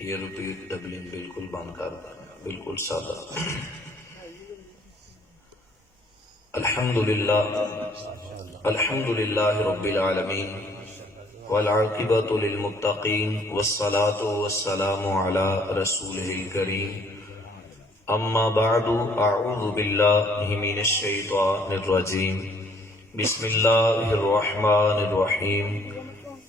یہ repeat doubling بالکل بند کر دیں، بالکل سادہ۔ الحمدللہ رب العالمین والعاقبۃ للمتقین والصلاة والسلام علی رسولہ الکریم، اما بعد اعوذ باللہ من الشیطان الرجیم، بسم اللہ الرحمن الرحیم۔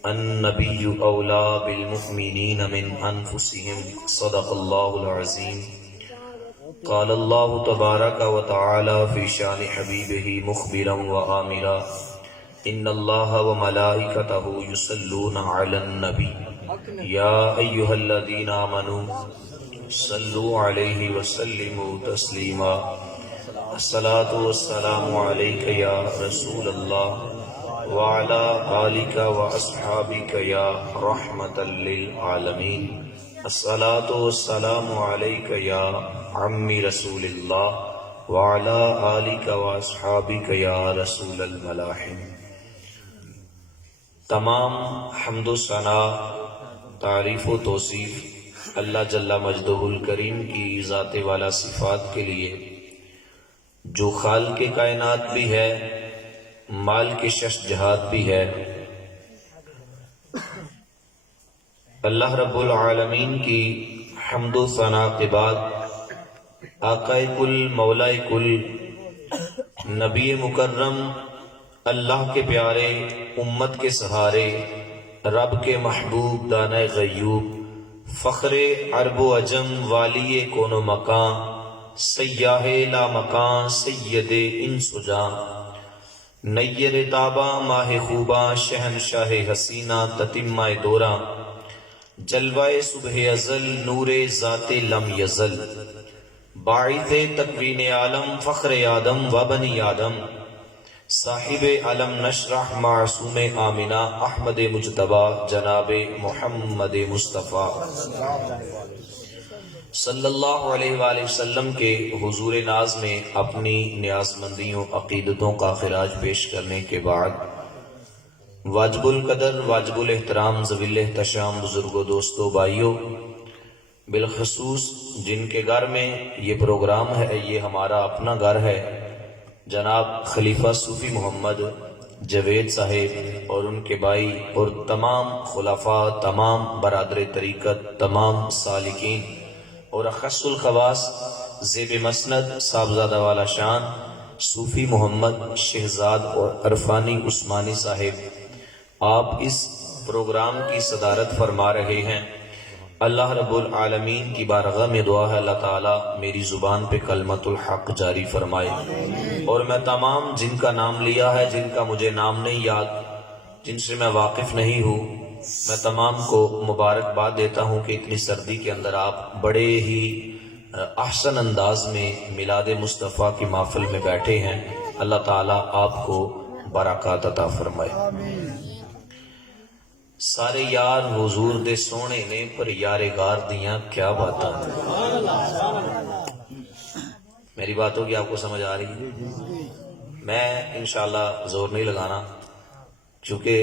النبی اولا بالمؤمنین من انفسهم، صدق اللہ العظیم۔ قال اللہ تبارک و تعالی فی شان حبیبہ مخبرا و آمرا، ان اللہ و ملائکتہ یصلون علی النبی یا ایہا الذین آمنوا صلوا علیہ وسلموا تسلیما۔ الصلاۃ والسلام علیک یا رسول اللہ وعلی آلک واصحابک یا رحمۃ للعالمین۔ الصلاۃ والسلام علیک یا عم رسول اللہ وعلی آلک واصحابک یا رسول الملاحم۔ تمام حمد و ثنا، تعریف و توصیف اللہ جل مجدہ الکریم کی ذات والا صفات کے لیے، جو خالق کائنات بھی ہے، مالک شش جہات بھی ہے۔ اللہ رب العالمین کی حمد و ثنا کے بعد آقا کل، مولا کل، نبی مکرم، اللہ کے پیارے، امت کے سہارے، رب کے محبوب، دانہ غیوب، فخر عرب و عجم، والی کون و مکان، سیاہ لا مکان، سید انس و جان، نیر تاباں، ماہ خوباں، شہنشاہ حسینہ، تتمہ دوراں، جلوہ صبح ازل، نور ذات لم یزل، باعث تکوین عالم، فخر آدم و بنی آدم، صاحب علم نشرح، معصوم آمنہ، احمد مجتبی، جناب محمد مصطفیٰ صلی اللہ علیہ وآلہ وسلم کے حضور ناز میں اپنی نیاز مندیوں، عقیدتوں کا خراج پیش کرنے کے بعد، واجب القدر، واجب الاحترام، ذوی الاحتشام بزرگوں، دوستوں، بھائیوں، بالخصوص جن کے گھر میں یہ پروگرام ہے، یہ ہمارا اپنا گھر ہے، جناب خلیفہ صوفی محمد جوید صاحب اور ان کے بھائی اور تمام خلفاء، تمام برادر طریقت، تمام سالکین اور اخص الخواص زیب مسند صاحبزادہ والا شان صوفی محمد شہزاد اور عرفانی عثمانی صاحب، آپ اس پروگرام کی صدارت فرما رہے ہیں۔ اللہ رب العالمین کی بارگاہ میں دعا ہے، اللہ تعالیٰ میری زبان پہ کلمت الحق جاری فرمائے، اور میں تمام جن کا نام لیا ہے، جن کا مجھے نام نہیں یاد، جن سے میں واقف نہیں ہوں، میں تمام کو مبارکباد دیتا ہوں کہ اتنی سردی کے اندر آپ بڑے ہی احسن انداز میں میلاد مصطفیٰ کی محفل میں بیٹھے ہیں۔ اللہ تعالیٰ آپ کو برکات عطا فرمائے۔ سارے یار حضور دے سونے نے، پر یار غار دیاں کیا باتاں۔ میری باتوں کی آپ کو سمجھ آ رہی ہے؟ میں انشاءاللہ زور نہیں لگانا، چونکہ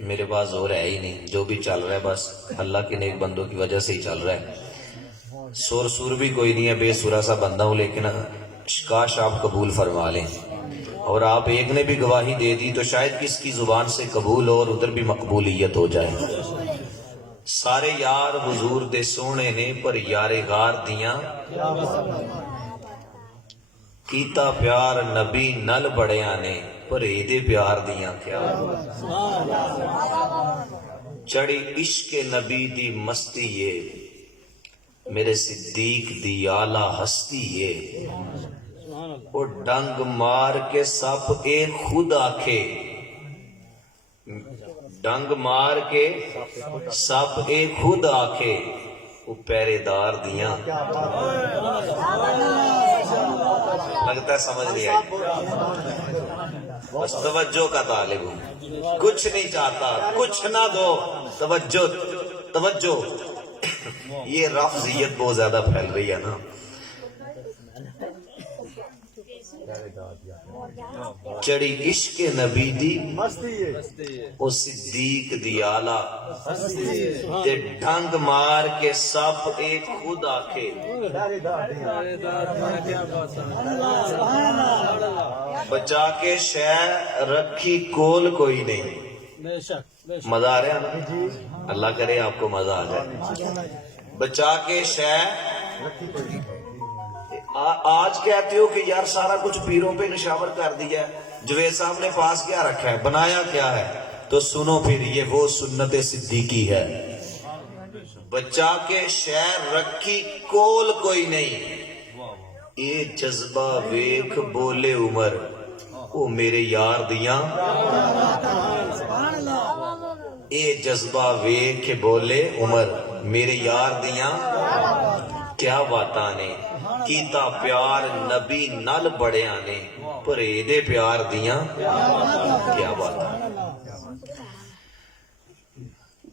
میرے پاس زور ہے ہی نہیں، جو بھی چل رہا ہے بس اللہ کے نیک بندوں کی وجہ سے ہی چل رہا ہے۔ سور بھی کوئی نہیں ہے، بے سورا سا بندہ ہوں، لیکن کاش آپ قبول فرما لیں، اور آپ ایک نے بھی گواہی دے دی تو شاید کس کی زبان سے قبول ہو اور ادھر بھی مقبولیت ہو جائے۔ سارے یار حضور دے سونے نے، پر یار غار دیاں کیتا پیار نبی نل بڑیاں نے، پر ایدے پیار دیاں کیا۔ چڑی عشق نبی دی مستی یہ، میرے صدیق دی اعلیٰ ہستی یہ، وہ ڈنگ مار کے سپ اے خود آکھے، ڈنگ مار کے سپ اے خود آکھے، وہ پہرے دار دیاں۔ لگتا ہے سمجھ نہیں آئی، بس توجہ کا طالب ہوں، کچھ نہیں چاہتا، کچھ نہ دو، توجہ توجہ۔ یہ رفضیت بہت زیادہ پھیل رہی ہے نا۔ چڑی عشق نبی دی او صدیق دی آلہ تے ڈھنگ مار کے سب ایک خود آکھے بچا کے شے رکھی کول کوئی نہیں. مزہ آ رہا ہے؟ اللہ کرے آپ کو مزہ آ جائے. بچا کے شے آج کہتے ہو کہ یار سارا کچھ پیروں پہ نشاور کر دیا ہے. جوید صاحب نے پاس کیا رکھا ہے, بنایا کیا ہے؟ تو سنو پھر یہ وہ سنت صدیقی ہے. بچا کے شہر رکھی کول کوئی نہیں, اے جذبہ ویکھ بولے عمر او میرے یار دیاں. اے جذبہ ویکھ بولے عمر میرے یار دیاں کیا باتاں نے کیتا پیار نبی نال بڑیاں نے پر اے دے پیار دیاں کیا باتاں.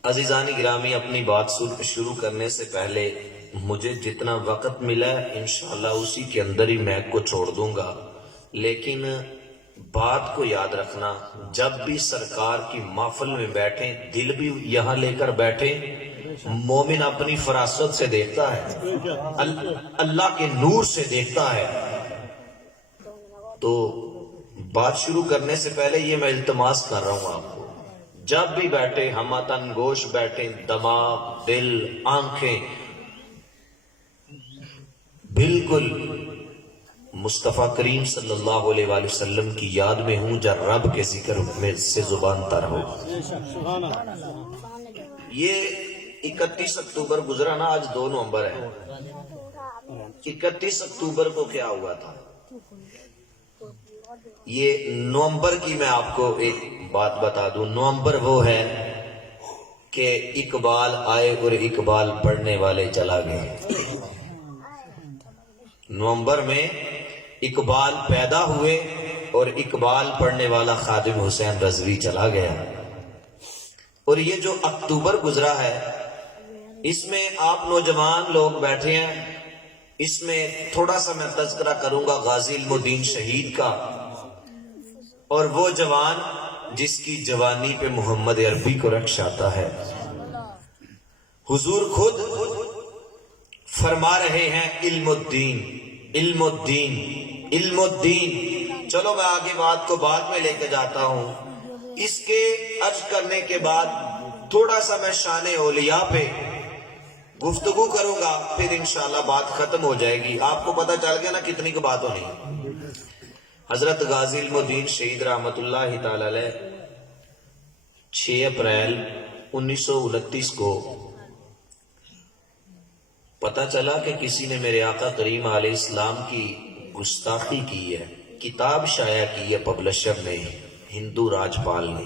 عزیزان گرامی, اپنی بات شروع کرنے سے پہلے مجھے جتنا وقت ملا ہے انشاءاللہ اسی کے اندر ہی میں کو چھوڑ دوں گا, لیکن بات کو یاد رکھنا جب بھی سرکار کی محفل میں بیٹھیں دل بھی یہاں لے کر بیٹھیں. مومن اپنی فراست سے دیکھتا ہے, اللہ کے نور سے دیکھتا ہے. تو بات شروع کرنے سے پہلے یہ میں التماس کر رہا ہوں آپ کو, جب بھی بیٹھے ہمتن گوش بیٹھیں, دماغ دل آنکھیں بالکل مصطفیٰ کریم صلی اللہ علیہ وآلہ وسلم کی یاد میں ہوں, جب رب کے ذکر میں سے زبان تر ہو. یہ 31 اکتوبر گزرا نا, آج 2 نومبر ہے. 31 اکتوبر کو کیا ہوا تھا؟ یہ نومبر کی میں آپ کو ایک بات بتا دوں. نومبر وہ ہے کہ اقبال آئے اور اقبال پڑھنے والے چلا گئے. نومبر میں اقبال پیدا ہوئے اور اقبال پڑھنے والا خادم حسین رضوی چلا گیا. اور یہ جو اکتوبر گزرا ہے اس میں آپ نوجوان لوگ بیٹھے ہیں, اس میں تھوڑا سا میں تذکرہ کروں گا غازی علم الدین شہید کا, اور وہ جوان جس کی جوانی پہ محمد عربی کو رقص آتا ہے. حضور خود فرما رہے ہیں علم الدین علم الدین علم الدین. چلو میں آگے بات کو بعد میں لے کے جاتا ہوں. اس کے عرض کرنے کے بعد تھوڑا سا میں شان اولیاء پہ گفتگو کروں گا, پھر انشاءاللہ بات ختم ہو جائے گی. آپ کو پتہ چل گیا نا کتنی کی بات ہونی. حضرت غازی علم الدین شہید رحمت اللہ تعالی علیہ 6 اپریل 1929 کو پتہ چلا کہ کسی نے میرے آقا کریم علیہ السلام کی گستاخی کی ہے. کتاب شائع کی ہے پبلشر نے, ہندو راجپال نے.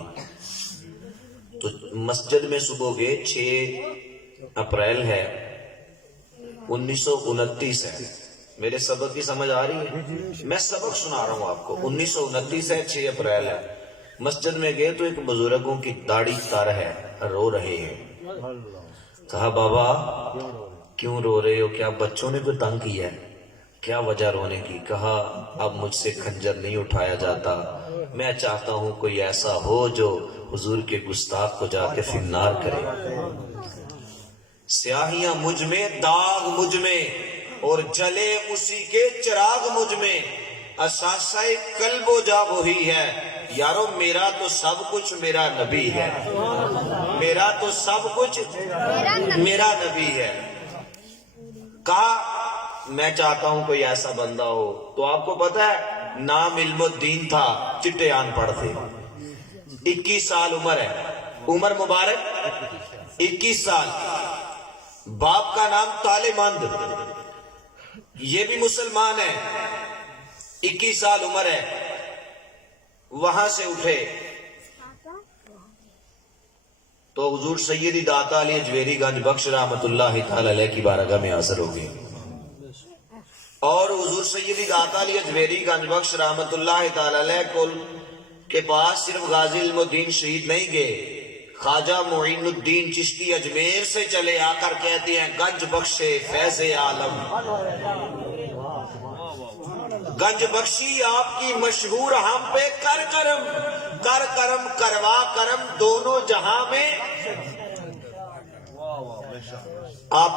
تو مسجد میں صبح گئے, 6 اپریل ہے 1929 ہے. میرے سبق کی سمجھ آ رہی ہے؟ میں سبق سنا رہا ہوں آپ کو. 1929 ہے, 6 اپریل ہے. مسجد میں گئے تو ایک بزرگوں کی داڑھی تر ہے, رو رہے ہیں. کہا بابا کیوں رو رہے ہو, کیا بچوں نے کوئی تنگ کیا ہے, کیا وجہ رونے کی؟ کہا اب مجھ سے خنجر نہیں اٹھایا جاتا, میں چاہتا ہوں کوئی ایسا ہو جو حضور کے گستاخ کو جا کے فنار کرے. سیاہیاں مجھ میں, داغ مجھ میں, اور جلے اسی کے چراغ مجھ میں. اساسہ قلب و جا وہی ہے, یارو میرا تو سب کچھ میرا نبی ہے. میرا تو سب کچھ میرا نبی ہے. کہا میں چاہتا ہوں کوئی ایسا بندہ ہو. تو آپ کو پتا ہے نام علم الدین تھا, چٹے ان پڑھ تھے. 21 سال عمر ہے, عمر مبارک 21 سال. باپ کا نام طالمند, یہ بھی مسلمان ہے. 21 سال عمر ہے. وہاں سے اٹھے تو حضور سیدی داتا علی اجویری گنج بخش رحمت اللہ تعالی علیہ کی بارگاہ میں حاضر ہو گئے. اور حضور سیدی داتا علی اجویری گنج بخش رحمت اللہ تعالی علیہ کے پاس صرف غازی علم الدین شہید نہیں گئے, خواجہ معین الدین چشتی اجمیر سے چلے آ کر کہتے ہیں گنج بخش فیض عالم. گنج بخشی آپ کی مشہور ہم پہ کر کرم، کر کرم کروا کرم دونوں جہاں میں. آپ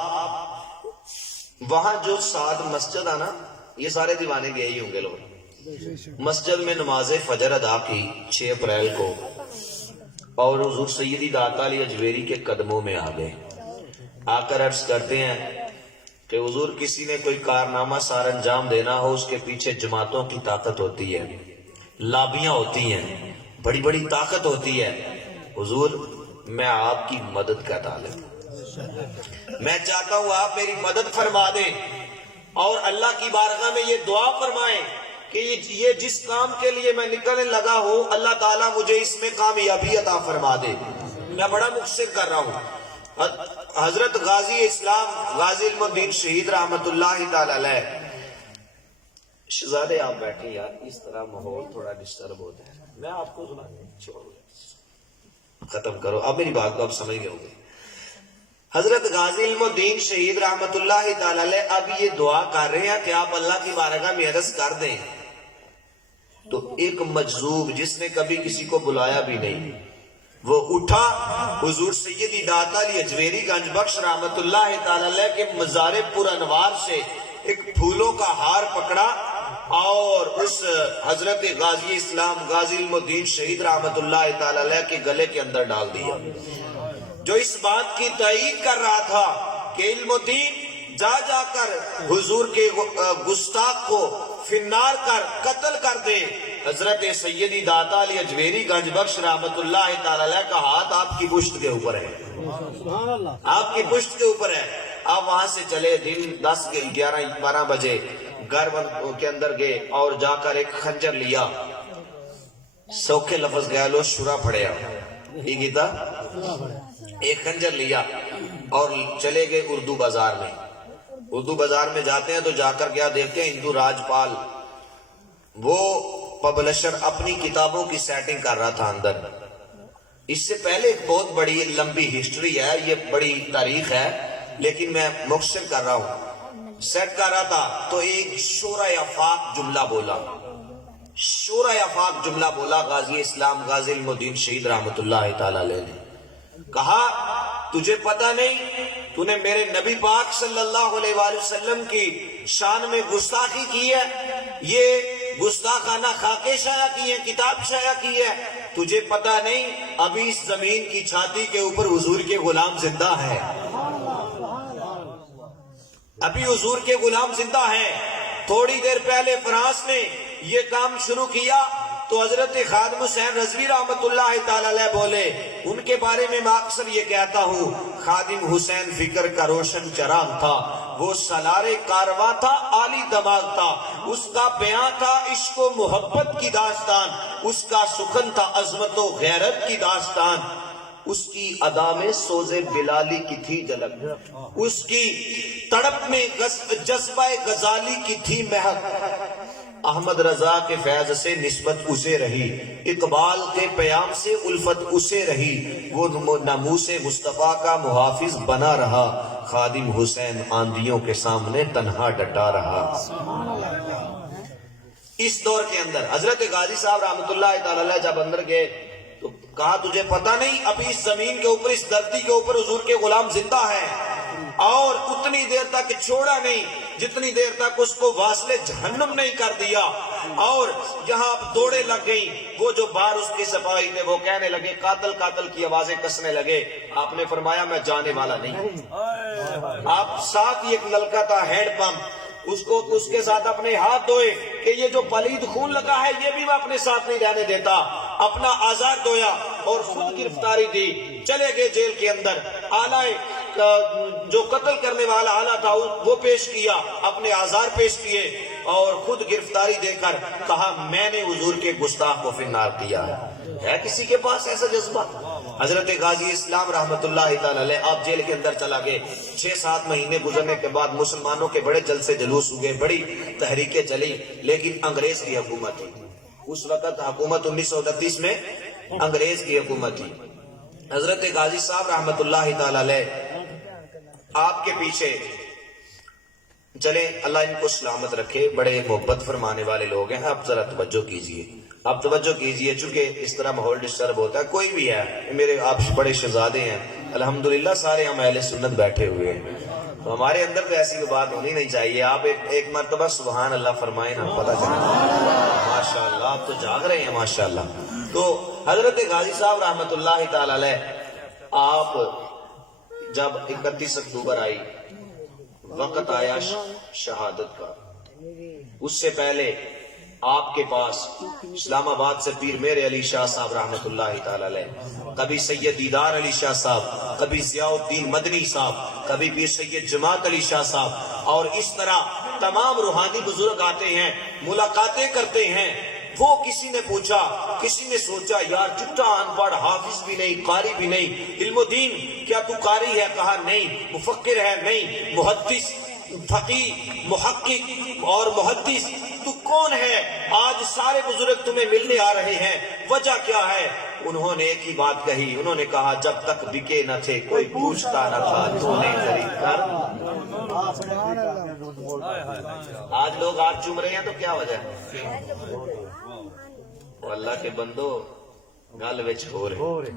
وہاں جو سعد مسجد ہے نا، یہ سارے دیوانے گئے ہی ہوں گے لوگ. مسجد میں نماز فجر ادا کی 6 اپریل کو، اور حضور سیدی داتا علی اجویری کے قدموں میں آ گئے. آ کر عرض کرتے ہیں کہ حضور کسی نے کوئی کارنامہ سار انجام دینا ہو، اس کے پیچھے جماعتوں کی طاقت ہوتی ہے، لابیاں ہوتی ہیں، بڑی بڑی طاقت ہوتی ہے. حضور میں آپ کی مدد کا طالب ہوں، میں چاہتا ہوں آپ میری مدد فرما دیں، اور اللہ کی بارگاہ میں یہ دعا فرمائیں کہ یہ جس کام کے لیے میں نکلنے لگا ہوں، اللہ تعالیٰ مجھے اس میں کامیابی عطا فرما دے. میں بڑا مقصر کر رہا ہوں. حضرت غازی اسلام غازی علم الدین شہید رحمت اللہ تعالی علیہ. شہزادے آپ بیٹھے یار، اس طرح ماحول تھوڑا ڈسٹرب ہوتا ہے. میں آپ کو ختم کرو، اب میری بات کو آپ سمجھ گئے ہوں گے. حضرت غازی علم الدین شہید رحمت اللہ تعالی علیہ اب یہ دعا کر رہے ہیں کہ آپ اللہ کی بارگاہ میں عرض کر دیں. تو ایک مجذوب جس نے کبھی کسی کو بلایا بھی نہیں، وہ اٹھا، حضور سیدی داتا علی اجویری گنج بخش رحمت اللہ تعالی علیہ کے مزار پر انوار سے ایک پھولوں کا ہار پکڑا، اور اس حضرت غازی اسلام غازی علم الدین شہید رحمت اللہ تعالی علیہ کے گلے کے اندر ڈال دیا، جو اس بات کی تائید کر رہا تھا کہ علم الدین جا جا کر حضور کے گستاخ کو فنار کر قتل کر دے. حضرت سیدی داتا علی اجویری گنج بخش رحمت اللہ تعالی علیہ کا ہاتھ آپ کی پشت کے اوپر ہے، آپ کی پشت کے اوپر ہے. آپ وہاں سے چلے، دن 10 11 12 بجے گھر کے اندر گئے، اور جا کر ایک خنجر لیا، سوکھے لفظ گیا لو شورا پڑیا یہ گیتا، ایک خنجر لیا اور چلے گئے اردو بازار میں. اردو بازار میں جاتے ہیں تو جا کر کیا دیکھتے ہیں، ہندو راجپال وہ پبلشر اپنی کتابوں کی سیٹنگ کر رہا تھا اندر. اس سے پہلے ایک بہت بڑی لمبی ہسٹری ہے، یہ بڑی تاریخ ہے، لیکن میں مختصر کر رہا ہوں. سیٹ کر رہا تھا تو ایک شورۂ آفاق جملہ بولا، شورۂ آفاق جملہ بولا غازی اسلام غازی علم الدین شہید رحمت اللہ تعالی علیہ نے. کہا تجھے پتہ نہیں تو نے میرے نبی پاک صلی اللہ علیہ وآلہ وسلم کی شان میں گستاخی کی ہے، یہ گستاخانہ خاکے شائع کی ہے، کتاب شائع کی ہے. تجھے پتہ نہیں ابھی اس زمین کی چھاتی کے اوپر حضور کے غلام زندہ ہے، ابھی حضور کے غلام زندہ ہیں. تھوڑی دیر پہلے فرانس نے یہ کام شروع کیا تو حضرت خادم حسین رضوی رحمت اللہ تعالی علیہ بولے، ان کے بارے میں میں اکثر یہ کہتا ہوں، خادم حسین فکر کا روشن چراغ تھا، وہ سالار کارواں تھا، عالی دماغ تھا، اس کا بیان تھا عشق و محبت کی داستان، اس کا سخن تھا عظمت و غیرت کی داستان، اس کی ادا میں سوز بلالی کی تھی جھلک، اس کی تڑپ میں جذبہ غزالی کی تھی مہک. احمد رضا کے فیض سے نسبت اسے رہی، اقبال کے پیام سے الفت اسے رہی، وہ ناموس مصطفیٰ کا محافظ بنا رہا، خادم حسین آندھیوں کے سامنے تنہا ڈٹا رہا. اس دور کے اندر حضرت غازی صاحب رحمت اللہ تعالی علیہ جب اندر گئے تو کہا تجھے پتہ نہیں ابھی اس زمین کے اوپر اس دھرتی کے اوپر حضور کے غلام زندہ ہے، اور اتنی دیر تک چھوڑا نہیں جتنی دیر تک اس کو واصل جہنم نہیں کر دیا. اور جہاں اب دوڑے لگ گئی، وہ جو باہر اس کے سپاہی تھے وہ کہنے لگے، قاتل قاتل کی آوازیں کسنے لگے. آپ نے فرمایا میں جانے والا نہیں ہوں. آپ ساتھ ہی ایک نلکا تھا ہینڈ پمپ، اس کے ساتھ اپنے ہاتھ دھوئے کہ یہ جو پلید خون لگا ہے یہ بھی میں اپنے ساتھ نہیں رہنے دیتا. اپنا آزار دھویا اور خود گرفتاری دی، چلے گئے جیل کے اندر. آلائے جو قتل کرنے والا آلہ تھا وہ پیش کیا، اپنے آزار پیش کیے، اور خود گرفتاری دے کر کہا میں نے حضور کے گستاخ کو فنار کیا. ہے کسی کے پاس ایسا جذبہ؟ حضرت غازی اسلام رحمت اللہ تعالی علیہ آپ جیل کے اندر چلا گئے. 6-7 مہینے گزرنے کے بعد مسلمانوں کے بڑے جلسے جلوس ہوئے، بڑی تحریکیں چلی، لیکن انگریز کی حکومت تھی اس وقت. حکومت 1929 میں انگریز کی حکومت تھی. حضرت غازی صاحب رحمت اللہ تعالی علیہ آپ کے پیچھے چلیں اللہ ان کو سلامت رکھے، بڑے محبت فرمانے والے لوگ ہیں. آپ ذرا توجہ کیجئے، آپ توجہ کیجئے، چونکہ اس طرح ماحول ڈسٹرب ہوتا ہے. کوئی بھی ہے، میرے آپ بڑے شہزادے ہیں الحمدللہ، سارے ہم اہل سنت بیٹھے ہوئے ہیں، تو ہمارے اندر تو ایسی کوئی بات ہونی نہیں چاہیے. آپ ایک مرتبہ سبحان اللہ فرمائیں نا، پتہ چلے. ماشاءاللہ آپ تو جاگ رہے ہیں ماشاءاللہ. تو حضرت غازی صاحب رحمت اللہ تعالی علیہ، آپ جب 31 اکتوبر آئی، وقت آیا شہادت کا، اس سے پہلے آپ کے پاس اسلام آباد سے پیر میر علی شاہ صاحب رحمت اللہ تعالی علیہ، کبھی سید دیدار علی شاہ صاحب، کبھی ضیاء الدین مدنی صاحب، کبھی پیر سید جماعت علی شاہ صاحب، اور اس طرح تمام روحانی بزرگ آتے ہیں، ملاقاتیں کرتے ہیں. وہ کسی نے پوچھا، کسی نے سوچا یار چٹا ان پڑھ، حافظ بھی نہیں، قاری بھی نہیں، علم و دین، کیا تو قاری ہے؟ کہا نہیں. مفکر ہے؟ نہیں. محدث، فقیہ، محقق اور محدث، تو کون ہے؟ آج سارے بزرگ تمہیں ملنے آ رہے ہیں، وجہ کیا ہے؟ انہوں نے ایک ہی بات کہی، انہوں نے کہا جب تک بکے نہ تھے کوئی پوچھتا نہ تھا، تو نے خرید کر. آج لوگ ہاتھ چوم رہے ہیں تو کیا وجہ ہے؟ اللہ کے بندو گل وچ ہو رہے.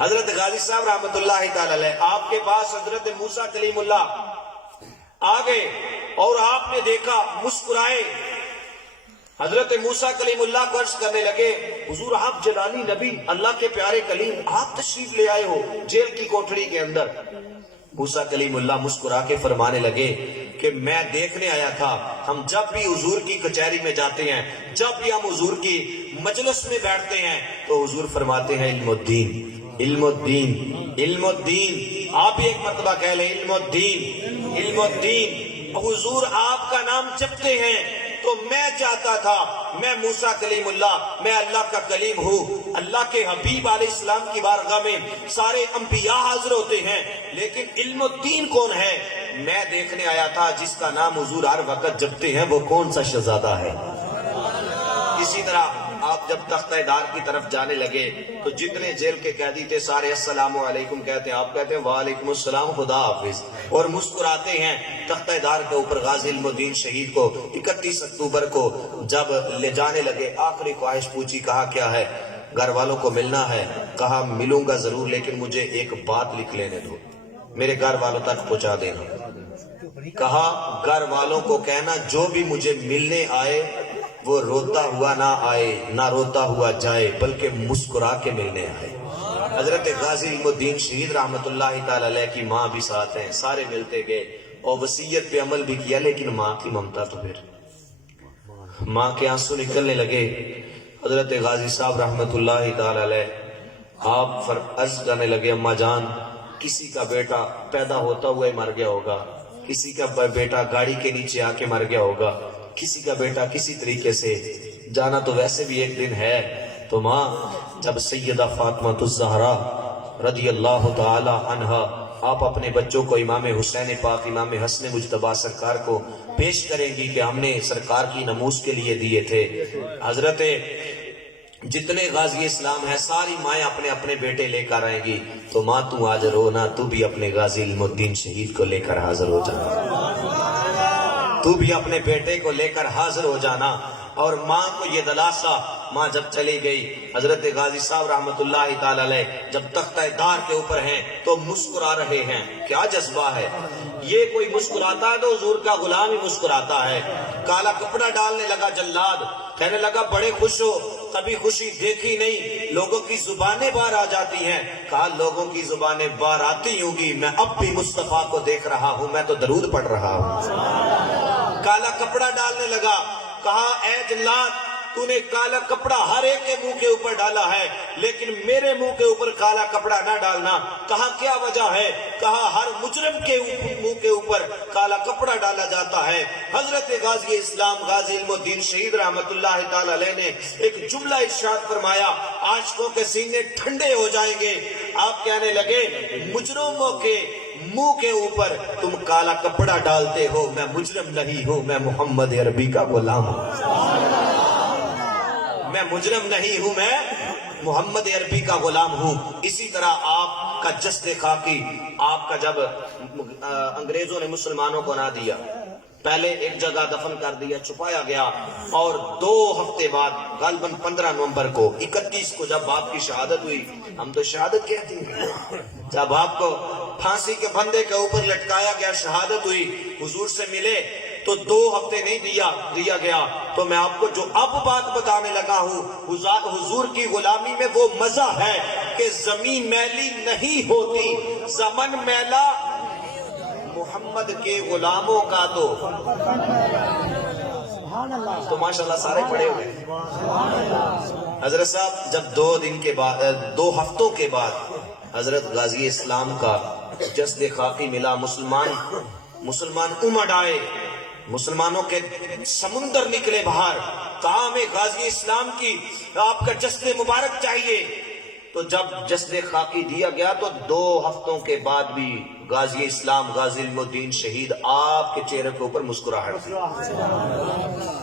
حضرت غازی صاحب رحمت اللہ تعالی علیہ، آپ کے پاس حضرت موسیٰ کلیم اللہ آ گئے اور آپ نے دیکھا، مسکرائے. حضرت موسیٰ کلیم اللہ کو عرض کرنے لگے، حضور آپ جلالی نبی، اللہ کے پیارے کلیم، آپ تشریف لے آئے ہو جیل کی کوٹڑی کے اندر. موسیٰ کلیم اللہ مسکرا کے فرمانے لگے کہ میں دیکھنے آیا تھا، ہم جب بھی حضور کی کچہری میں جاتے ہیں، جب بھی ہم حضور کی مجلس میں بیٹھتے ہیں، تو حضور فرماتے ہیں علم الدین، علم الدین، علم الدین. آپ بھی ایک مرتبہ کہہ لیں علم الدین، علم الدین. حضور آپ کا نام جپتے ہیں تو میں چاہتا تھا، میں موسیٰ کلیم اللہ، میں اللہ کا کلیم ہوں. اللہ کے حبیب علیہ السلام کی بارگاہ میں سارے انبیاء حاضر ہوتے ہیں، لیکن علم الدین کون ہے؟ میں دیکھنے آیا تھا، جس کا نام حضور ہر وقت جپتے ہیں، وہ کون سا شہزادہ ہے؟ اسی طرح آپ جب تختہ دار کی طرف جانے لگے تو جتنے جیل کے قیدی تھے سارے السلام علیکم کہتے ہیں، آپ کہتے ہیں وعلیکم السلام، خدا حافظ، اور مسکراتے ہیں. تختہ دار کے اوپر غازی علم الدین شہید کو 31 اکتوبر کو جب لے جانے لگے، آخری خواہش پوچھی، کہا کیا ہے؟ گھر والوں کو ملنا ہے. کہا ملوں گا ضرور، لیکن مجھے ایک بات لکھ لینے دو، میرے گھر والوں تک پہنچا دینا. کہا گھر والوں کو کہنا جو بھی مجھے ملنے آئے وہ روتا ہوا نہ آئے، نہ روتا ہوا جائے، بلکہ مسکرا کے ملنے آئے. حضرت غازی علم الدین شہید رحمت اللہ تعالی علیہ کی ماں بھی ساتھ ہیں، سارے ملتے گئے اور وصیت پہ عمل بھی کیا، لیکن ماں کی ممتا تو پھر ماں کے آنسو نکلنے لگے. حضرت غازی صاحب رحمت اللہ تعالی علیہ آپ عرض کرنے لگے، اماں جان، کسی کا بیٹا پیدا ہوتا ہوا ہی مر گیا ہوگا، کسی کا بیٹا گاڑی کے نیچے آ کے مر گیا ہوگا، کسی کا بیٹا کسی طریقے سے، جانا تو ویسے بھی ایک دن ہے. تو ماں، جب سیدہ فاطمہ الزہرا رضی اللہ تعالی عنہا آپ اپنے بچوں کو امام حسین پاک، امام حسن مجتبیٰ سرکار کو پیش کریں گی کہ ہم نے سرکار کی نموز کے لیے دیے تھے، حضرت جتنے غازی اسلام ہیں ساری مائیں اپنے اپنے بیٹے لے کر آئیں گی، تو ماں تو آج رونا، تو بھی اپنے غازی علم الدین شہید کو لے کر حاضر ہو جانا، تو بھی اپنے بیٹے کو لے کر حاضر ہو جانا. اور ماں کو یہ دلاسا، ماں جب چلی گئی، حضرت غازی صاحب رحمت اللہ تعالی علیہ جب تختہ دار کے اوپر ہیں تو مسکرا رہے ہیں. کیا جذبہ ہے یہ! کوئی مسکراتا ہے تو حضور کا غلام ہی مسکراتا ہے. کالا کپڑا ڈالنے لگا جلاد، کہنے لگا بڑے خوش ہو، کبھی خوشی دیکھی نہیں، لوگوں کی زبانیں باہر آ جاتی ہیں. کہا لوگوں کی زبانیں باہر آتی ہوں گی، میں اب بھی مصطفیٰ کو دیکھ رہا ہوں، میں تو درود پڑھ رہا ہوں. کالا کپڑا ڈالنے لگا، کہا اے جلاد، تو نے کالا کپڑا ہر ایک کے منہ کے اوپر ڈالا ہے، لیکن میرے منہ کے اوپر کالا کپڑا نہ ڈالنا. کہا کیا وجہ ہے؟ کہا ہر مجرم کے منہ کے اوپر کالا کپڑا ڈالا جاتا ہے. حضرت غازی اسلام غازی علم الدین شہید رحمت اللہ تعالی علیہ نے ایک جملہ ارشاد فرمایا، عاشقوں کے سینے ٹھنڈے ہو جائیں گے. آپ کہنے لگے مجرموں کے منہ کے اوپر تم کالا کپڑا ڈالتے ہو، میں مجرم نہیں ہوں، میں محمد عربی کا غلام ہوں. میں مجرم نہیں ہوں، میں محمد عربی کا غلام ہوں. اسی طرح آپ آپ کا جسد خاکی آپ کا جب انگریزوں نے مسلمانوں کو نہ دیا، پہلے ایک جگہ دفن کر دیا، چھپایا گیا، اور 2 ہفتے بعد غالباً 15 نومبر کو 31 کو جب باپ کی شہادت ہوئی، ہم تو شہادت کہتے ہیں، جب آپ کو پھانسی کے پھندے کے اوپر لٹکایا گیا، شہادت ہوئی، حضور سے ملے تو 2 ہفتے نہیں دیا گیا۔ تو میں آپ کو جو اب بات بتانے لگا ہوں، حضور کی غلامی میں وہ مزہ ہے کہ زمین میلی نہیں ہوتی، زمن میلا محمد کے غلاموں کا تو ماشاءاللہ سارے پڑے ہوئے۔ حضرت صاحب جب 2 ہفتوں کے بعد حضرت غازی اسلام کا جسد خاکی ملا، مسلمان امڑ آئے، مسلمانوں کے سمندر نکلے باہر، کہا ہمیں غازی اسلام کی آپ کا جسد مبارک چاہیے۔ تو جب جسد خاکی دیا گیا تو 2 ہفتوں کے بعد بھی غازی اسلام غازی علم الدین شہید آپ کے چہرے کے اوپر مسکراہٹ تھی،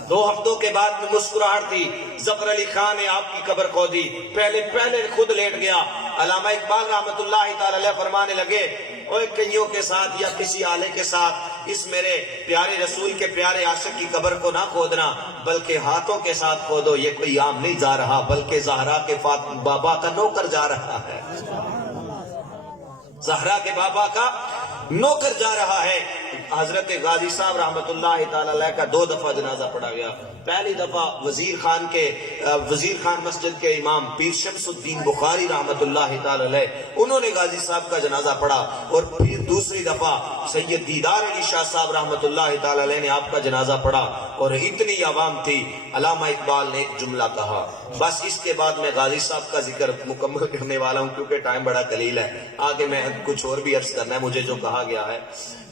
2 ہفتوں کے بعد میں مسکراہٹ تھی۔ ظفر علی خان نے آپ کی قبر کھودی، پہلے خود لیٹ گیا۔ علامہ اقبال رحمت اللہ تعالی علیہ فرمانے لگے، اوے کئیوں کے ساتھ یا کسی آلے کے ساتھ اس میرے پیارے رسول کے پیارے عاشق کی قبر کو نہ کھودنا، بلکہ ہاتھوں کے ساتھ کھودو، یہ کوئی عام نہیں جا رہا بلکہ زہرا کے بابا کا نوکر جا رہا ہے، زہرا کے بابا کا نوکر جا رہا ہے۔ حضرت غازی صاحب رحمت اللہ تعالی علیہ کا 2 دفعہ جنازہ پڑھا گیا۔ پہلی دفعہ وزیر خان مسجد کے امام پیر شمس الدین بخاری رحمت اللہ تعالی علیہ انہوں نے غازی صاحب کا جنازہ پڑھا، اور پھر دوسری دفعہ سید دیدار علی شاہ صاحب رحمت اللہ تعالی علیہ نے آپ کا جنازہ پڑھا، اور اتنی عوام تھی۔ علامہ اقبال نے جملہ کہا، بس اس کے بعد میں غازی صاحب کا ذکر مکمل کرنے والا ہوں کیونکہ ٹائم بڑا قلیل ہے، آگے میں کچھ اور بھی عرض کرنا ہے مجھے جو کہا گیا ہے۔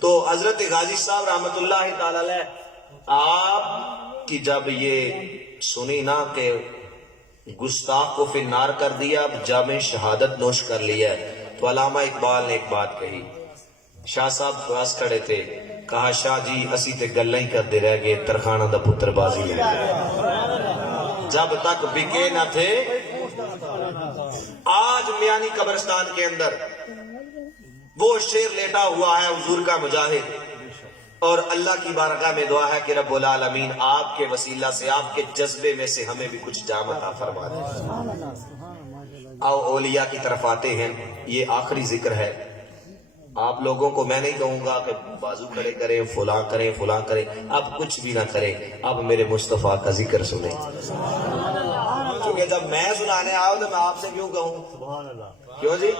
تو حضرت غازی صاحب رحمت اللہ تعالی علیہ آپ کی جب یہ سنی نا کہ گستاخ کو فی النار کر دیا، اب جام شہادت نوش کر لیا ہے، تو علامہ اقبال نے ایک بات کہی، شاہ صاحب پاس کھڑے تھے، کہا شاہ جی اسی تے گلاں ہی کردے رہ گئے، ترخانہ دا پتر بازی لے گئے، جب تک بکے نہ تھے۔ آج میانی قبرستان کے اندر وہ شیر لیٹا ہوا ہے حضور کا مجاہد، اور اللہ کی بارگاہ میں دعا ہے کہ رب العالمین آپ کے وسیلہ سے، آپ کے جذبے میں سے ہمیں بھی کچھ جام عطا فرما دے۔ آؤ اولیاء کی طرف آتے ہیں، یہ آخری ذکر ہے۔ آپ لوگوں کو میں نہیں کہوں گا کہ بازو کھڑے کریں، فلاں کریں، اب کچھ بھی نہ کریں، اب میرے مصطفیٰ کا ذکر سنیں، کیونکہ جب میں سنانے آؤ تو میں آپ سے کیوں کہوں؟ کیوں جی؟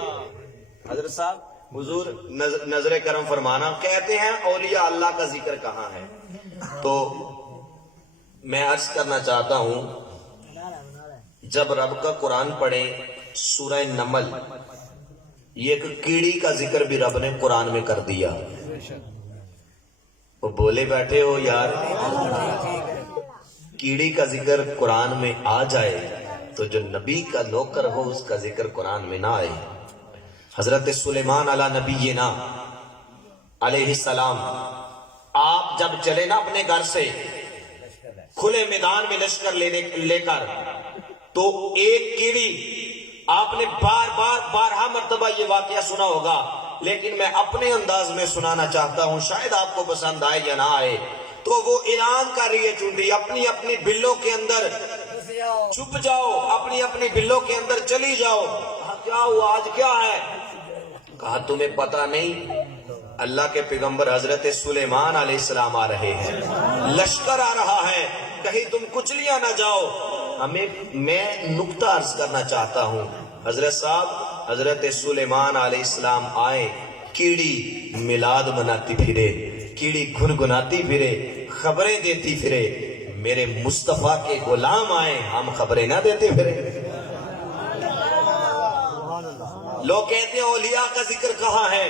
حضرت صاحب حضور نظر کرم فرمانا، کہتے ہیں اولیاء اللہ کا ذکر کہاں ہے؟ تو میں عرض کرنا چاہتا ہوں، جب رب کا قرآن پڑھیں سورہ نمل، یہ ایک کیڑی کا ذکر بھی رب نے قرآن میں کر دیا۔ وہ بولے بیٹھے ہو یار، کیڑی کا ذکر قرآن میں آ جائے تو جو نبی کا نوکر ہو اس کا ذکر قرآن میں نہ آئے۔ حضرت سلیمان علی نبینا علیہ السلام، آپ جب چلے نا اپنے گھر سے کھلے میدان میں لشکر لے کر، تو ایک کیڑی، آپ نے بارہا مرتبہ یہ واقعہ سنا ہوگا، لیکن میں اپنے انداز میں سنانا چاہتا ہوں، شاید آپ کو پسند آئے یا نہ آئے۔ تو وہ اعلان کر رہی ہے چونٹی، اپنی بلوں کے اندر چھپ جاؤ، اپنی بلوں کے اندر چلی جاؤ۔ کیا ہوا، آج کیا ہے؟ کہا تمہیں پتا نہیں، اللہ کے پیغمبر حضرت سلیمان علیہ السلام آ رہے ہیں، لشکر آ رہا ہے، کہیں تم کچلیاں نہ جاؤ۔ میں نکتہ عرض کرنا چاہتا ہوں، حضرت صاحب حضرت سلیمان علیہ السلام آئے، کیڑی میلاد مناتی پھرے، کیڑی گنگناتی پھرے، خبریں دیتی پھرے، میرے مصطفیٰ کے غلام آئے، ہم خبریں نہ دیتے پھرے۔ لوگ کہتے ہیں اولیاء کا ذکر کہاں ہے؟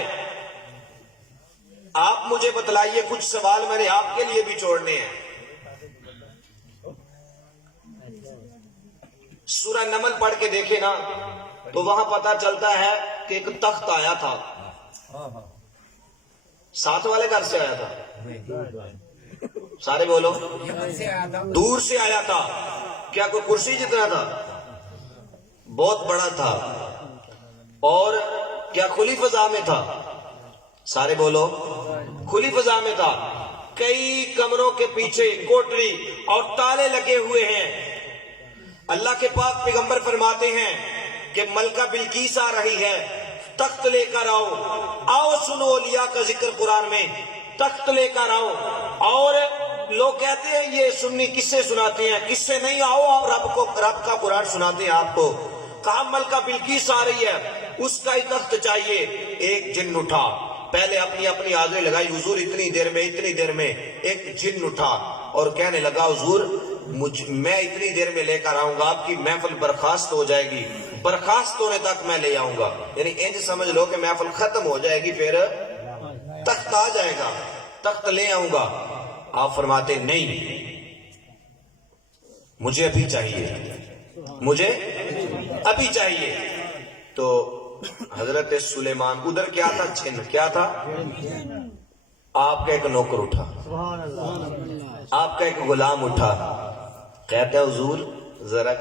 آپ مجھے بتلائیے، کچھ سوال میں نے آپ کے لیے بھی چھوڑنے ہیں۔ سورہ نمل پڑھ کے دیکھیں نا تو وہاں پتا چلتا ہے کہ ایک تخت آیا تھا، ساتھ والے گھر سے آیا تھا، سارے بولو، دور سے آیا تھا۔ کیا کوئی کرسی جتنا تھا؟ بہت بڑا تھا، اور کیا کھلی فضا میں تھا؟ سارے بولو، کھلی فضا میں تھا. کئی کمروں کے پیچھے کوٹری اور تالے لگے ہوئے ہیں. اللہ کے پاک پیغمبر فرماتے ہیں کہ ملکہ بلقیس آ رہی ہے، تخت لے کر آؤ. آؤ سنو اولیاء کا ذکر قرآن میں، تخت لے کر آؤ. اور لوگ کہتے ہیں یہ سنی کس سے سناتے ہیں، کس سے نہیں. آؤ رب کا قرآن سناتے ہیں آپ کو. کہا ملکہ بلقیس آ رہی ہے، اس کا ہی تخت چاہیے. ایک جن اٹھا، پہلے اپنی آزیں لگائی، حضور اتنی دیر میں. ایک جن اٹھا اور کہنے لگا حضور میں اتنی دیر میں لے کر آؤں گا، آپ کی محفل برخاست ہو جائے گی، برخاست ہونے تک میں لے آؤں گا. یعنی انج سمجھ لو کہ محفل ختم ہو جائے گی پھر تخت آ جائے گا، تخت لے آؤں گا. آپ فرماتے نہیں، مجھے ابھی چاہیے، مجھے ابھی چاہیے. تو حضرت سلیمان، ادھر کیا تھا؟ جن. کیا تھا؟ آپ کا ایک نوکر اٹھا، آپ کا ایک غلام اٹھا. کہتا ہے حضور ذرا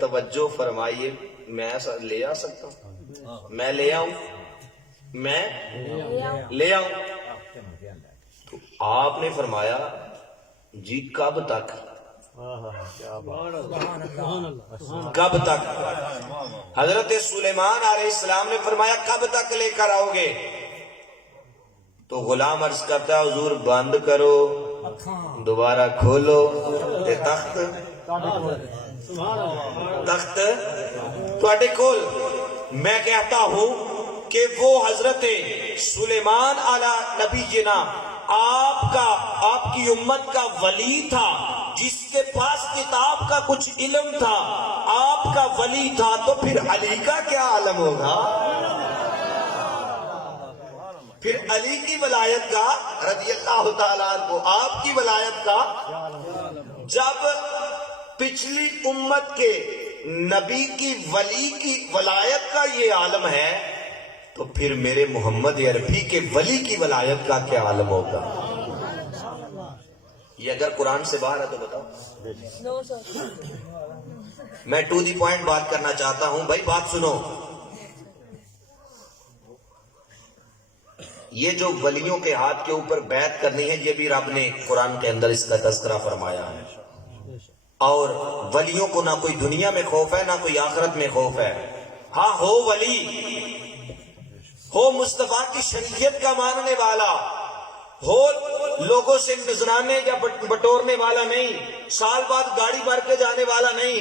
توجہ فرمائیے، میں لے آ سکتا ہوں؟ میں لے آؤں، میں لے آؤں. تو آپ نے فرمایا جی کب تک، کب تک؟ حضرت سلیمان علیہ السلام نے فرمایا کب تک لے کر آؤ گے؟ تو غلام عرض کرتا ہے حضور بند کرو، دوبارہ کھولو، تخت تھوڑے کول. میں کہتا ہوں کہ وہ حضرت سلیمان علی نبی جنا آپ کی امت کا ولی تھا، جس کے پاس کتاب کا کچھ علم تھا، آپ کا ولی تھا. تو پھر علی کا کیا عالم ہوگا؟ پھر علی کی ولایت کا، رضی اللہ تعالیٰ عنہ، آپ کی ولایت کا، جب پچھلی امت کے نبی کی ولی کی ولایت کا یہ عالم ہے، تو پھر میرے محمد عربی کے ولی کی ولایت کا کیا عالم ہوگا؟ یہ اگر قرآن سے باہر ہے تو بتاؤ. میں ٹو دی پوائنٹ بات کرنا چاہتا ہوں. بھائی بات سنو، یہ جو ولیوں کے ہاتھ کے اوپر بیعت کرنی ہے، یہ بھی رب نے قرآن کے اندر اس کا تذکرہ فرمایا ہے. اور ولیوں کو نہ کوئی دنیا میں خوف ہے، نہ کوئی آخرت میں خوف ہے. ہاں ہو ولی، ہو مصطفیٰ کی شریعت کا ماننے والا، ہو لوگوں سے نذرانے یا بٹورنے والا نہیں، سال بعد گاڑی بھر کے جانے والا نہیں.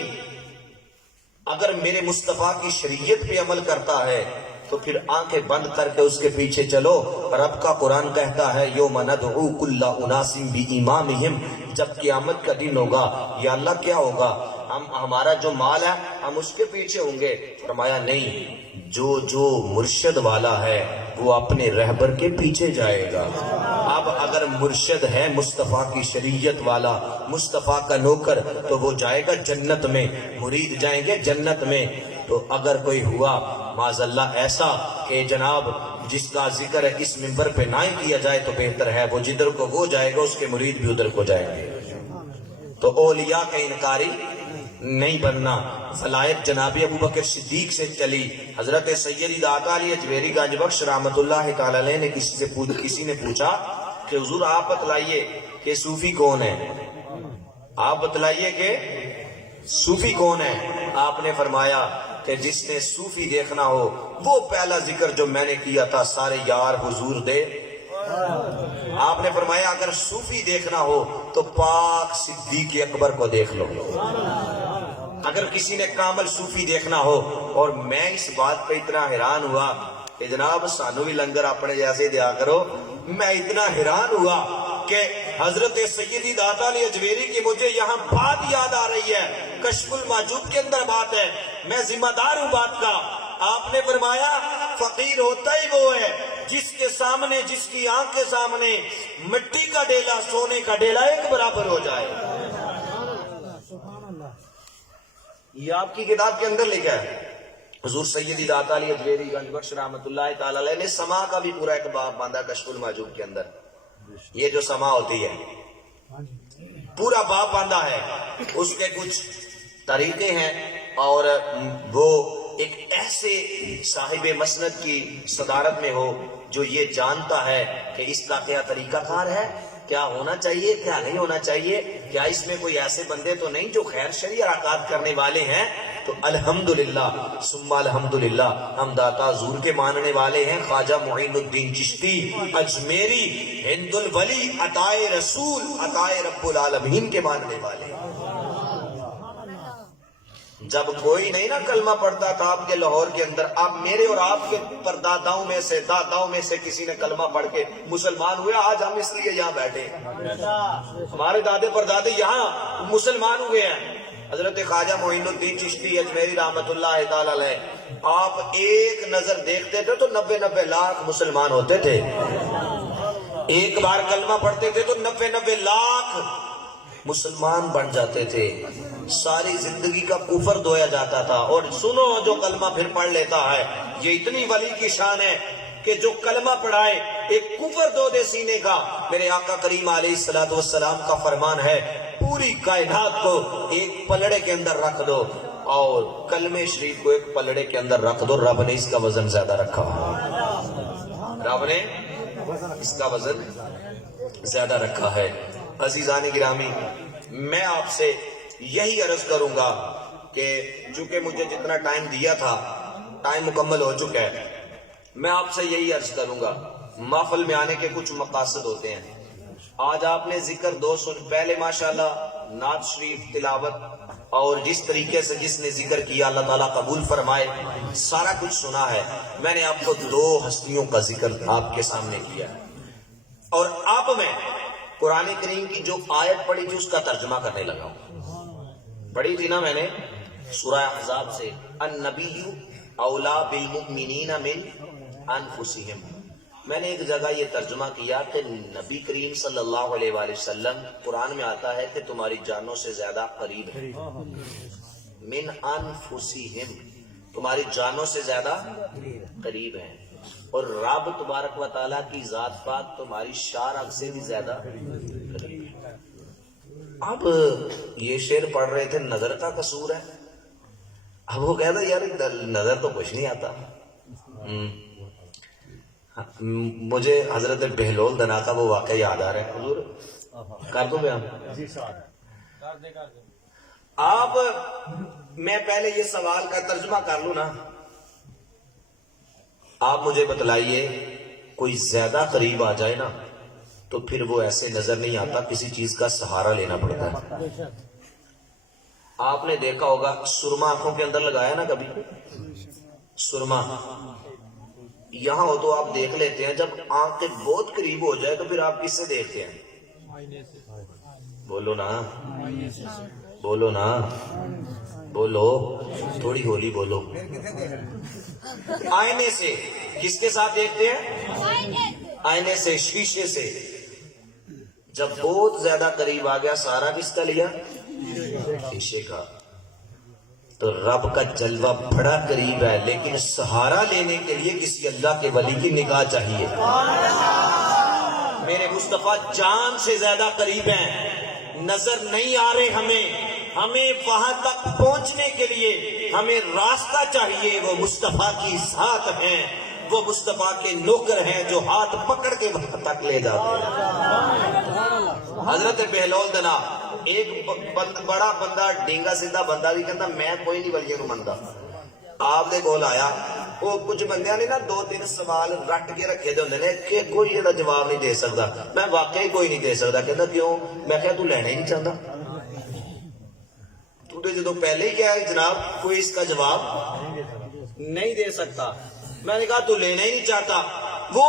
اگر میرے مصطفیٰ کی شریعت پہ عمل کرتا ہے تو پھر آنکھیں بند کر کے اس کے پیچھے چلو. رب کا قرآن کہتا ہے یوم ندعو کل اناس بامامہم، جب قیامت کا دن ہوگا، یا اللہ کیا ہوگا؟ ہمارا جو مال ہے ہم اس کے پیچھے ہوں گے. فرمایا نہیں، جو مرشد والا ہے وہ اپنے رہبر کے پیچھے جائے گا. اب اگر مرشد ہے مصطفیٰ کی شریعت والا، مصطفیٰ کا نوکر، تو وہ جائے گا جنت میں، مرید جائیں گے جنت میں. تو اگر کوئی ہوا معاذ اللہ ایسا کہ جناب جس کا ذکر ہے اس منبر پہ نہ ہی کیا جائے تو بہتر ہے، وہ جدھر کو وہ جائے گا اس کے مرید بھی ادھر کو جائیں گے. تو اولیاء کا انکاری نہیں بننا. ولایت جناب ابو بکر صدیق سے چلی. حضرت سیدی داتا علی اجمیری گنج بخش رحمت اللہ تعالی علیہ نے کسی نے پوچھا کہ حضور آپ بتلائیے کہ صوفی کون ہے، آپ بتلائیے کہ صوفی کون ہے. آپ نے فرمایا کہ جس نے صوفی دیکھنا ہو وہ پہلا ذکر جو میں نے کیا تھا سارے یار حضور دے. آپ نے فرمایا اگر صوفی دیکھنا ہو تو پاک صدیق اکبر کو دیکھ لو. اگر کسی نے کامل صوفی دیکھنا ہو. اور میں اس بات پہ اتنا حیران ہوا کہ جناب سانو بھی لنگر اپنے جیسے دیا کرو. میں اتنا حیران ہوا کہ حضرت سیدی داتا علی اجمیری کی مجھے یہاں بات یاد آ رہی ہے. کشف المحجوب کے اندر بات ہے، میں ذمہ دار ہوں بات کا. آپ نے فرمایا فقیر ہوتا ہی وہ ہے جس کے سامنے، جس کی آنکھ کے سامنے مٹی کا ڈیلا سونے کا ڈیلا ایک برابر ہو جائے. یہ آپ کی کتاب کے اندر لکھا ہے. حضور سیدی داتا علی اجمیری گنج بخش رحمت اللہ تعالی علیہ نے سما کا بھی پورا ایک باب باندھا کشف المحجوب کے اندر. یہ جو سما ہوتی ہے پورا باب باندھا ہے. اس کے کچھ طریقے ہیں اور وہ ایک ایسے صاحب مسند کی صدارت میں ہو جو یہ جانتا ہے کہ اس کا کیا طریقہ کار ہے، کیا ہونا چاہیے کیا نہیں ہونا چاہیے، کیا اس میں کوئی ایسے بندے تو نہیں جو خیر شرعی حرکات کرنے والے ہیں، تو الحمدللہ ثم الحمدللہ ہم داتا حضور کے ماننے والے ہیں، خواجہ معین الدین چشتی اجمیری ہند الولی عطائے رسول عطائے رب العالمین کے ماننے والے ہیں۔ جب کوئی نہیں نا کلمہ پڑھتا تھا آپ کے لاہور کے اندر، اب میرے اور آپ کے پرداداؤں میں سے داداؤں میں سے کسی نے کلمہ پڑھ کے مسلمان ہوئے، آج ہم اس لیے یہاں بیٹھے ہیں، ہمارے دادے پردادے یہاں مسلمان ہوئے ہیں۔ حضرت خواجہ معین الدین چشتی اجمیری رحمت اللہ تعالی علیہ، آپ ایک نظر دیکھتے تھے تو 90 لاکھ مسلمان ہوتے تھے، ایک بار کلمہ پڑھتے تھے تو 90 لاکھ مسلمان بن جاتے تھے، ساری زندگی کا کفر دھویا جاتا تھا۔ اور سنو، جو کلمہ پھر پڑھ لیتا ہے، یہ اتنی ولی کی شان ہے کہ جو کلمہ پڑھائے ایک کفر دھو دے سینے کا۔ میرے آقا کریم علیہ السلام کا فرمان ہے، پوری کائنات کو ایک پلڑے کے اندر رکھ دو اور کلمہ شریف کو ایک پلڑے کے اندر رکھ دو، رب نے اس کا وزن زیادہ رکھا، رب نے اس کا وزن زیادہ رکھا ہے۔ عزیزان گرامی، میں آپ سے یہی عرض کروں گا کہ چونکہ مجھے جتنا ٹائم دیا تھا ٹائم مکمل ہو چکا ہے، میں آپ سے یہی عرض کروں گا، محفل میں آنے کے کچھ مقاصد ہوتے ہیں۔ آج آپ نے ذکر دو سن، پہلے ماشاءاللہ نعت شریف تلاوت اور جس طریقے سے جس نے ذکر کیا اللہ تعالیٰ قبول فرمائے، سارا کچھ سنا ہے۔ میں نے آپ کو دو ہستیوں کا ذکر آپ کے سامنے کیا ہے، اور اب میں قرآن کریم کی جو آیت پڑھی تھی اس کا ترجمہ کرنے لگا ہوں۔ پڑھی تھی نا میں نے سورہ احزاب سے، النبی اولا بالمؤمنین من انفسہم، میں نے ایک جگہ یہ ترجمہ کیا کہ نبی کریم صلی اللہ علیہ وآلہ وسلم، قرآن میں آتا ہے کہ تمہاری جانوں سے زیادہ قریب ہے، من انفسہم، تمہاری جانوں سے زیادہ قریب ہیں، اور رب تبارک و تعالیٰ کی ذات پاک تمہاری شارع سے بھی زیادہ قریب ہے۔ اب یہ شعر پڑھ رہے تھے، نظر کا قصور ہے، اب وہ کہتا یار نظر تو کچھ نہیں آتا۔ مجھے حضرت بہلول دنا کا وہ واقعہ یاد آ رہا ہے، حضور کر دو بیان۔ آپ میں پہلے یہ سوال کا ترجمہ کر لوں نا، آپ مجھے بتلائیے کوئی زیادہ قریب آ جائے نا تو پھر وہ ایسے نظر نہیں آتا، کسی چیز کا سہارا لینا پڑتا ہے۔ آپ نے دیکھا ہوگا سرما آنکھوں کے اندر لگایا نا کبھی، سرما یہاں ہو تو آپ دیکھ لیتے ہیں، جب آنکھ کے بہت قریب ہو جائے تو پھر آپ کس سے دیکھتے ہیں؟ بولو نا، بولو نا، بولو، تھوڑی ہولی بولو۔ آئینے سے، کس کے ساتھ دیکھتے ہیں؟ آئینے سے، شیشے سے۔ جب بہت زیادہ قریب آ گیا، سارا کس کا لیا؟ شیشے کا۔ تو رب کا جلوہ بڑا قریب ہے، لیکن سہارا لینے کے لیے کسی اللہ کے ولی کی نگاہ چاہیے۔ میرے مصطفیٰ جان سے زیادہ قریب ہیں، نظر نہیں آ رہے ہمیں وہاں تک پہنچنے کے لیے ہمیں راستہ چاہیے، وہ مصطفیٰ کی ذات ہیں، وہ مصطفیٰ کے نوکر ہیں جو ہاتھ پکڑ کے وہاں تک لے جاتے ہیں۔ حضرت بہلول دنا ایک بڑا بندہ، ڈینگا سیدھا بندہ بھی کہتا میں کوئی نہیں ولیاں نوں مندا، آپ دے کول آیا، وہ کچھ بندیاں نے نا 2-3 سوال رٹ کے رکھے دے ہوندے نے کہ کوئی یہ جواب نہیں دے سکتا، میں واقعی کوئی نہیں دے سکتا، کہتا کیوں؟ میں کہا تو لینا ہی نہیں چاہتا، تو جدو پہلے ہی کیا ہے جناب کوئی اس کا جواب نہیں دے سکتا، میں نے کہا تو لینا ہی نہیں چاہتا۔ وہ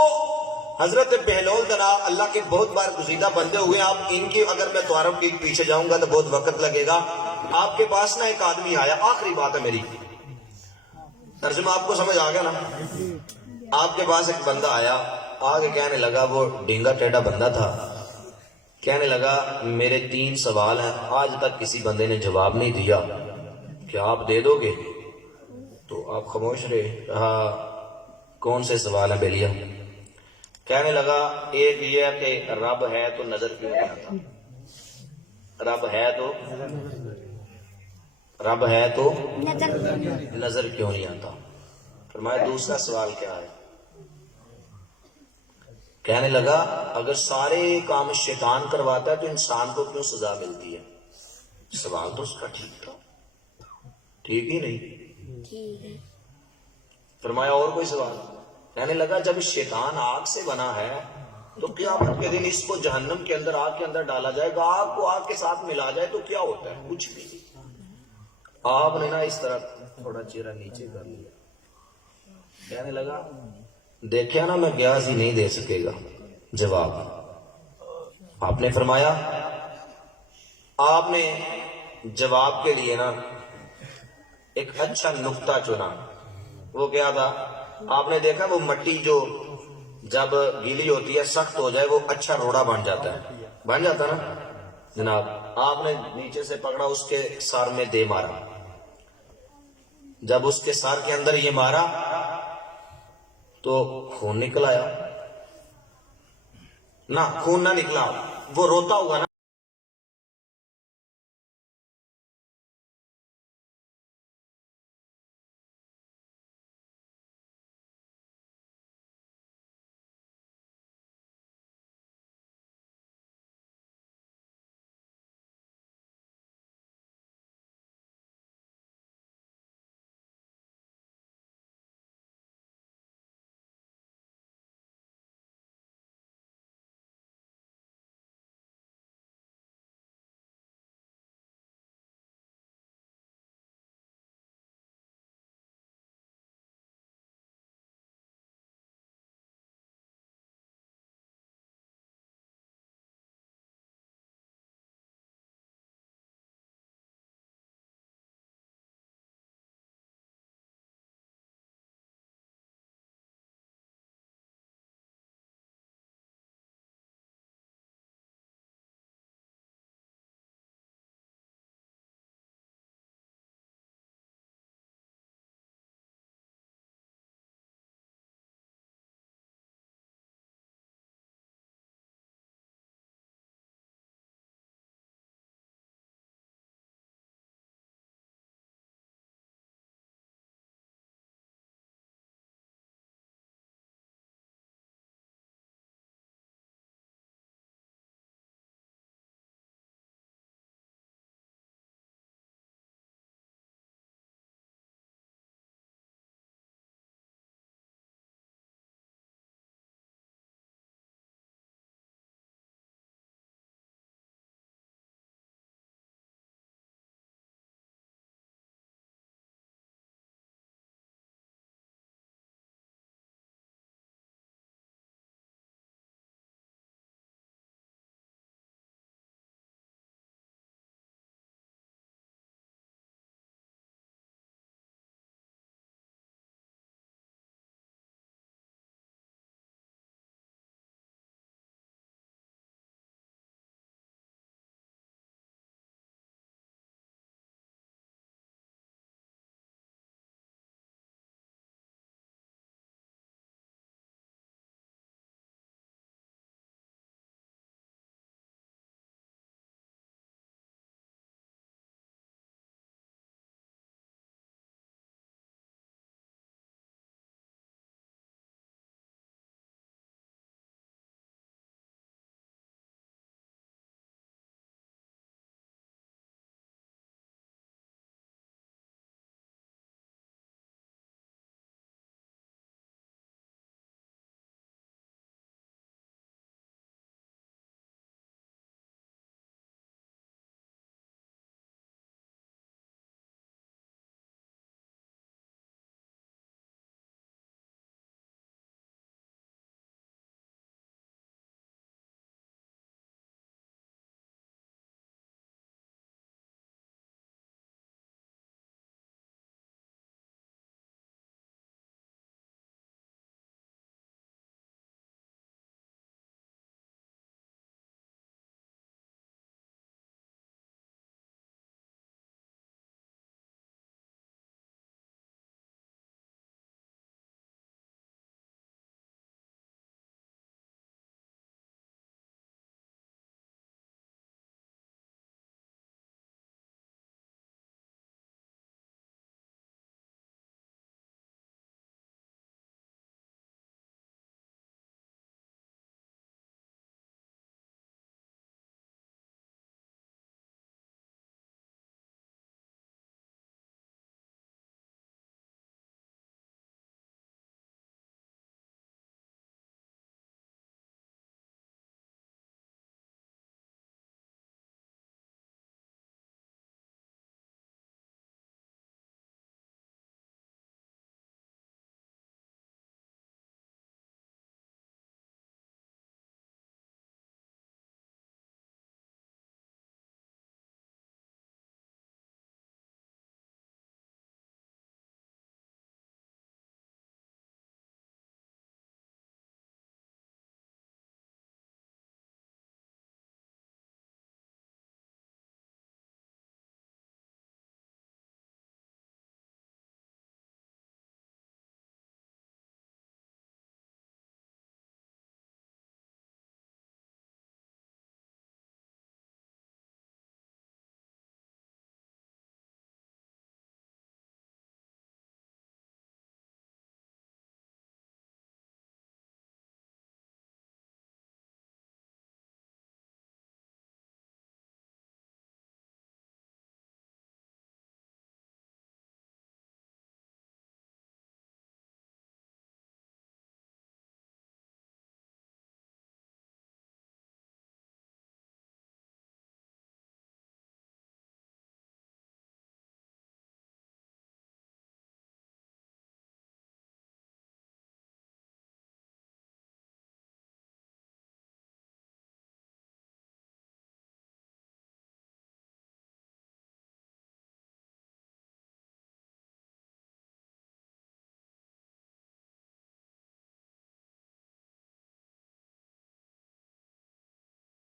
حضرت بہلول دنا اللہ کے بہت بار گزیدہ بندے ہوئے، آپ ان کی اگر میں تعارف کے پیچھے جاؤں گا تو بہت وقت لگے گا۔ آپ کے پاس نا ایک آدمی آیا، آخری بات ہے میری، ترجمہ آپ کو سمجھ آ گیا نا؟ آپ کے پاس ایک بندہ آیا، آگے کہنے لگا، وہ ڈینگا ٹیڑھا بندہ تھا، کہنے لگا میرے 3 سوال ہیں، آج تک کسی بندے نے جواب نہیں دیا، کیا آپ دے دو گے؟ تو آپ خاموش رہے، کہا کون سے سوال ہیں بیلیا؟ کہنے لگا ایک یہ ہے کہ رب ہے تو نظر کیوں نہیں آتا؟ رب ہے تو رب ہے تو نظر نظر کیوں نہیں آتا؟ فرمایا دوسرا سوال کیا ہے؟ کہنے لگا اگر سارے کام شیطان کرواتا ہے تو انسان کو کیوں سزا ملتی ہے؟ سوال تو اس کا ٹھیک تھا، ٹھیک ہی نہیں؟ ٹھیک ہے۔ فرمایا اور کوئی سوال؟ کہنے لگا جب شیطان آگ سے بنا ہے تو قیامت کے دن اس کو جہنم کے اندر آگ کے اندر ڈالا جائے گا، آگ کو آگ کے ساتھ ملا جائے تو کیا ہوتا ہے؟ کچھ بھی نہیں۔ آپ نے نا اس طرح تھوڑا چہرہ نیچے کر لیا، کہنے لگا دیکھیا نا میں گیاس ہی نہیں دے سکے گا جواب۔ آپ نے فرمایا آپ نے جواب کے لیے نا ایک اچھا نقطہ چنا۔ وہ کیا تھا؟ آپ نے دیکھا وہ مٹی جو جب گیلی ہوتی ہے سخت ہو جائے وہ اچھا روڑا بن جاتا ہے، بن جاتا نا جناب۔ آپ نے نیچے سے پکڑا، اس کے سر میں دے مارا۔ جب اس کے سر کے اندر یہ مارا تو خون نکل آیا؟ نہ خون نہ نکلا، وہ روتا ہوا نا